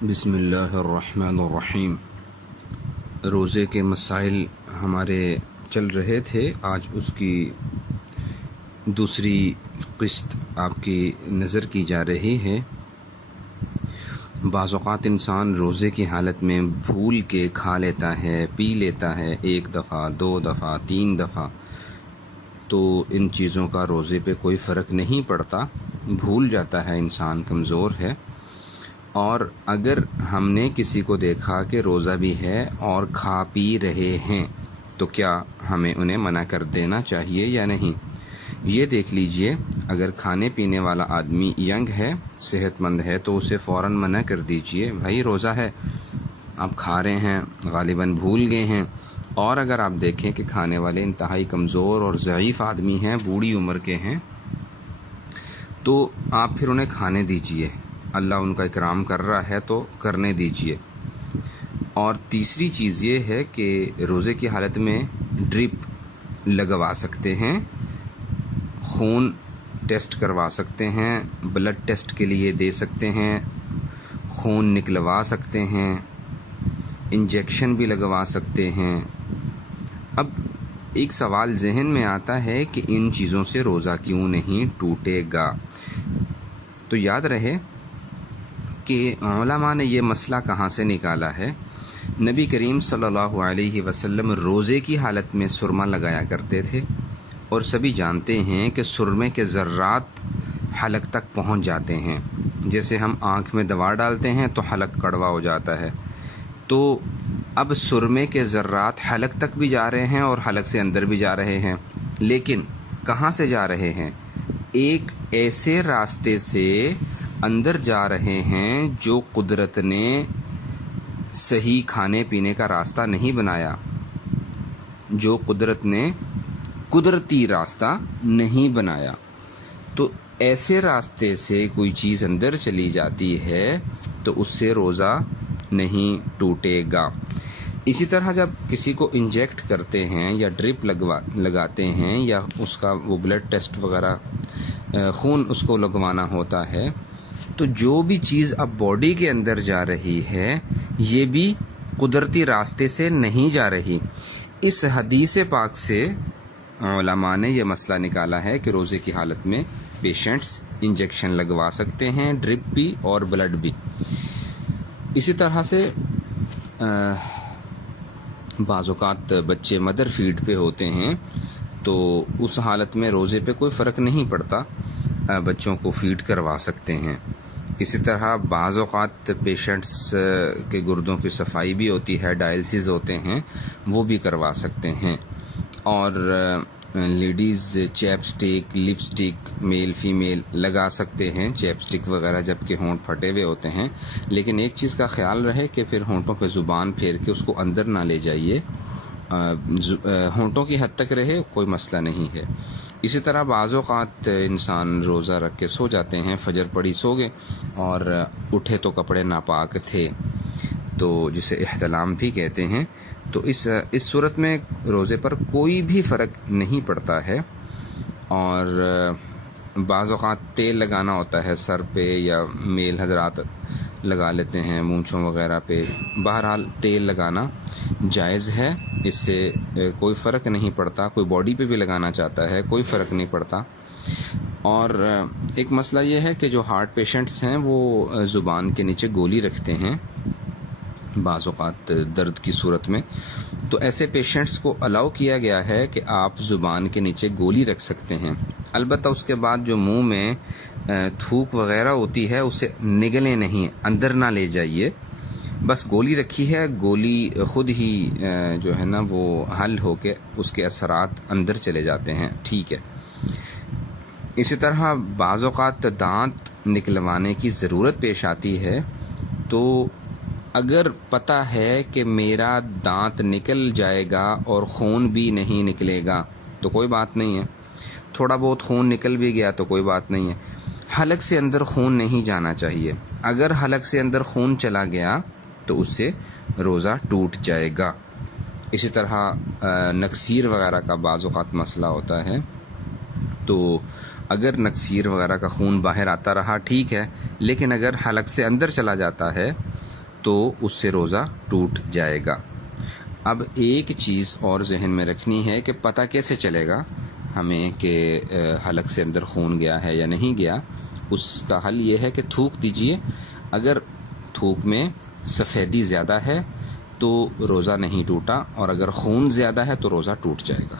بسم اللہ الرحمن الرحیم۔ روزے کے مسائل ہمارے چل رہے تھے، آج اس کی دوسری قسط آپ کی نظر کی جا رہی ہے۔ بعض اوقات انسان روزے کی حالت میں بھول کے کھا لیتا ہے، پی لیتا ہے، 1 دفعہ 2 دفعہ 3 دفعہ، تو ان چیزوں کا روزے پہ کوئی فرق نہیں پڑتا، بھول جاتا ہے انسان، کمزور ہے۔ اور اگر ہم نے کسی کو دیکھا کہ روزہ بھی ہے اور کھا پی رہے ہیں تو کیا ہمیں انہیں منع کر دینا چاہیے یا نہیں؟ یہ دیکھ لیجئے، اگر کھانے پینے والا آدمی ینگ ہے، صحت مند ہے، تو اسے فوراً منع کر دیجئے، بھائی روزہ ہے، آپ کھا رہے ہیں، غالباً بھول گئے ہیں۔ اور اگر آپ دیکھیں کہ کھانے والے انتہائی کمزور اور ضعیف آدمی ہیں، بوڑھی عمر کے ہیں، تو آپ پھر انہیں کھانے دیجئے، اللہ ان کا اکرام کر رہا ہے تو کرنے دیجئے۔ اور تیسری چیز یہ ہے کہ روزے کی حالت میں ڈرپ لگوا سکتے ہیں، خون ٹیسٹ کروا سکتے ہیں، بلڈ ٹیسٹ کے لیے دے سکتے ہیں، خون نکلوا سکتے ہیں، انجیکشن بھی لگوا سکتے ہیں۔ اب ایک سوال ذہن میں آتا ہے کہ ان چیزوں سے روزہ کیوں نہیں ٹوٹے گا؟ تو یاد رہے کہ علماء نے یہ مسئلہ کہاں سے نکالا ہے۔ نبی کریم صلی اللہ علیہ وسلم روزے کی حالت میں سرما لگایا کرتے تھے، اور سبھی جانتے ہیں کہ سرمے کے ذرات حلق تک پہنچ جاتے ہیں۔ جیسے ہم آنکھ میں دوا ڈالتے ہیں تو حلق کڑوا ہو جاتا ہے، تو اب سرمے کے ذرات حلق تک بھی جا رہے ہیں اور حلق سے اندر بھی جا رہے ہیں، لیکن کہاں سے جا رہے ہیں؟ ایک ایسے راستے سے اندر جا رہے ہیں جو قدرت نے صحیح کھانے پینے کا راستہ نہیں بنایا، جو قدرت نے قدرتی راستہ نہیں بنایا۔ تو ایسے راستے سے کوئی چیز اندر چلی جاتی ہے تو اس سے روزہ نہیں ٹوٹے گا۔ اسی طرح جب کسی کو انجیکٹ کرتے ہیں یا ڈرپ لگاتے ہیں یا اس کا وہ بلڈ ٹیسٹ وغیرہ خون اس کو لگوانا ہوتا ہے، تو جو بھی چیز اب باڈی کے اندر جا رہی ہے یہ بھی قدرتی راستے سے نہیں جا رہی۔ اس حدیث پاک سے علماء نے یہ مسئلہ نکالا ہے کہ روزے کی حالت میں پیشنٹس انجیکشن لگوا سکتے ہیں، ڈرپ بھی اور بلڈ بھی۔ اسی طرح سے بعض اوقات بچے مدر فیڈ پہ ہوتے ہیں، تو اس حالت میں روزے پہ کوئی فرق نہیں پڑتا، بچوں کو فیڈ کروا سکتے ہیں۔ اسی طرح بعض اوقات پیشنٹس کے گردوں کی صفائی بھی ہوتی ہے، ڈائلسز ہوتے ہیں، وہ بھی کروا سکتے ہیں۔ اور ladies chapstick, lipstick male female لگا سکتے ہیں، چیپ سٹک وغیرہ، جبکہ ہونٹ پھٹے ہوئے ہوتے ہیں۔ لیکن ایک چیز کا خیال رہے کہ پھر ہونٹوں پہ زبان پھیر کے اس کو اندر نہ لے جائیے، ہونٹوں کی حد تک رہے، کوئی مسئلہ نہیں ہے۔ اسی طرح بعض اوقات انسان روزہ رکھ کے سو جاتے ہیں، فجر پڑی سو گئے اور اٹھے تو کپڑے ناپاک تھے، تو جسے احتلام بھی کہتے ہیں، تو اس صورت میں روزے پر کوئی بھی فرق نہیں پڑتا ہے۔ اور بعض اوقات تیل لگانا ہوتا ہے سر پہ، یا میل حضرات لگا لیتے ہیں مونچھوں وغیرہ پہ، بہرحال تیل لگانا جائز ہے، اس سے کوئی فرق نہیں پڑتا۔ کوئی باڈی پہ بھی لگانا چاہتا ہے، کوئی فرق نہیں پڑتا۔ اور ایک مسئلہ یہ ہے کہ جو ہارٹ پیشنٹس ہیں وہ زبان کے نیچے گولی رکھتے ہیں بعض اوقات درد کی صورت میں، تو ایسے پیشنٹس کو الاؤ کیا گیا ہے کہ آپ زبان کے نیچے گولی رکھ سکتے ہیں، البتہ اس کے بعد جو منہ میں تھوک وغیرہ ہوتی ہے اسے نگلیں نہیں، اندر نہ لے جائیے، بس گولی رکھی ہے، گولی خود ہی جو ہے نا وہ حل ہو کے اس کے اثرات اندر چلے جاتے ہیں، ٹھیک ہے۔ اسی طرح بعض اوقات دانت نکلوانے کی ضرورت پیش آتی ہے، تو اگر پتہ ہے کہ میرا دانت نکل جائے گا اور خون بھی نہیں نکلے گا تو کوئی بات نہیں ہے، تھوڑا بہت خون نکل بھی گیا تو کوئی بات نہیں ہے۔ حلق سے اندر خون نہیں جانا چاہیے، اگر حلق سے اندر خون چلا گیا تو اس سے روزہ ٹوٹ جائے گا۔ اسی طرح نکسیر وغیرہ کا بعض اوقات مسئلہ ہوتا ہے، تو اگر نکسیر وغیرہ کا خون باہر آتا رہا ٹھیک ہے، لیکن اگر حلق سے اندر چلا جاتا ہے تو اس سے روزہ ٹوٹ جائے گا۔ اب ایک چیز اور ذہن میں رکھنی ہے کہ پتہ کیسے چلے گا ہمیں کہ حلق سے اندر خون گیا ہے یا نہیں گیا۔ اس کا حل یہ ہے کہ تھوک دیجئے، اگر تھوک میں سفیدی زیادہ ہے تو روزہ نہیں ٹوٹا، اور اگر خون زیادہ ہے تو روزہ ٹوٹ جائے گا۔